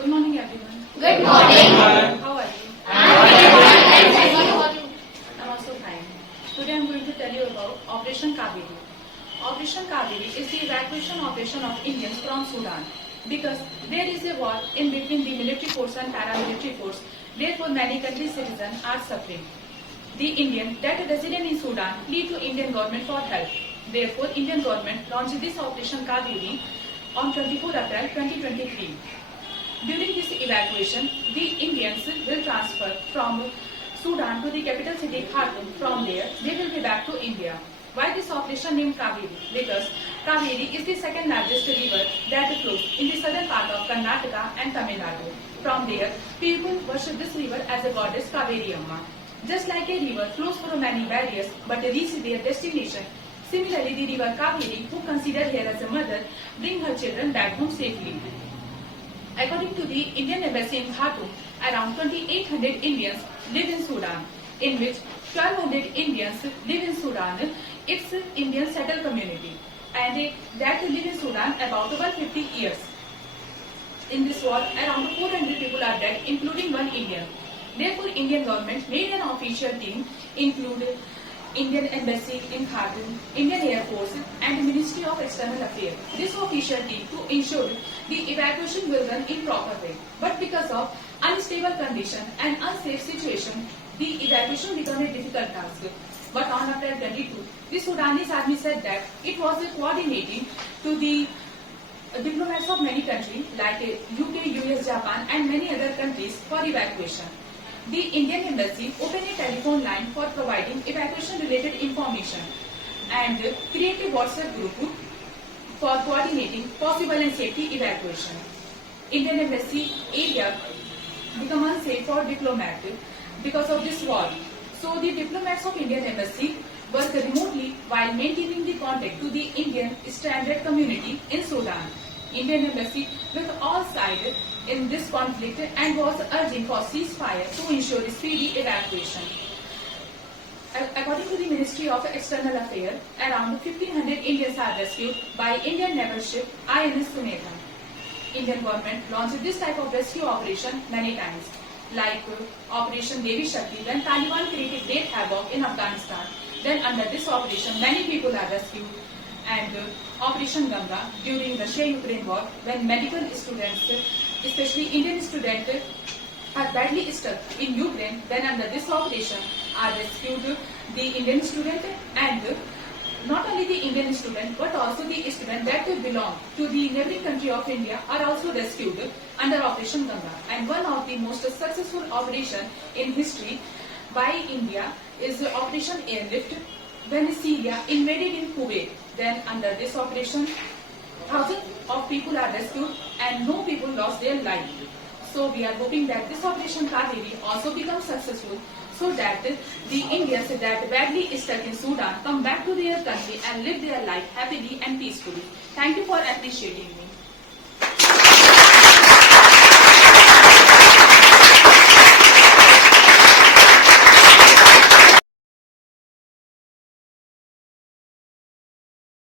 Good morning, everyone. Good morning. How are you? I'm also fine. Today I'm going to tell you about Operation Kaveri. Operation Kaveri is the evacuation operation of Indians from Sudan because there is a war in between the military force and paramilitary force. Therefore, many countries' citizens are suffering. The Indian that resident in Sudan plead to Indian government for help. Therefore, Indian government launched this Operation Kaveri on 24 April 2023. During this evacuation, the Indians will transfer from Sudan to the capital city Khartoum. From there, they will be back to India. Why this operation named Kaveri? Because Kaveri is the second largest river that flows in the southern part of Karnataka and Tamil Nadu. From there, people worship this river as a goddess Kaveri Amma. Just like a river flows through many barriers but reaches their destination, similarly the river Kaveri, who considered her as a mother, bring her children back home safely. According to the Indian Embassy in Khartoum, around 2,800 Indians live in Sudan, in which 1,200 Indians live in Sudan. It's an Indian settled community, and that live in Sudan about 150 years. In this war, around 400 people are dead, including one Indian. Therefore, Indian government made an official team, include Indian Embassy in Khartoum, Indian Air Force and Ministry of External Affairs. This official team to ensure the evacuation will run in proper way. But because of unstable condition and unsafe situation, the evacuation became a difficult task. But on April 22, the Sudanese army said that it was coordinating to the diplomats of many countries like UK, US, Japan and many other countries for evacuation. The Indian Embassy opened a telephone line for providing evacuation-related information and created a WhatsApp group for coordinating possible and safety evacuation. Indian Embassy area became unsafe for diplomats because of this war. So the diplomats of Indian Embassy work remotely while maintaining the contact to the Indian stranded community in Sudan. Indian Embassy with all sides in this conflict and was urging for ceasefire to ensure speedy evacuation. According to the Ministry of External Affairs, around 1,500 Indians are rescued by Indian naval ship INS Suneta. Indian government launched this type of rescue operation many times, like Operation Devi Shakti when Taliban created great havoc in Afghanistan. Then under this operation, many people are rescued. And Operation Ganga during Russia-Ukraine war when medical students, especially Indian students, are badly stuck in Ukraine. Then under this operation are rescued the Indian student and not only the Indian student but also the student that belong to the neighboring country of India are also rescued under Operation Ganga. And one of the most successful operation in history by India is Operation Airlift when Syria invaded in Kuwait. Then under this operation, thousands of people are rescued and no people lost their life. So we are hoping that this Operation Kaveri also becomes successful so that the Indians that badly stuck in Sudan come back to their country and live their life happily and peacefully. Thank you for appreciating me.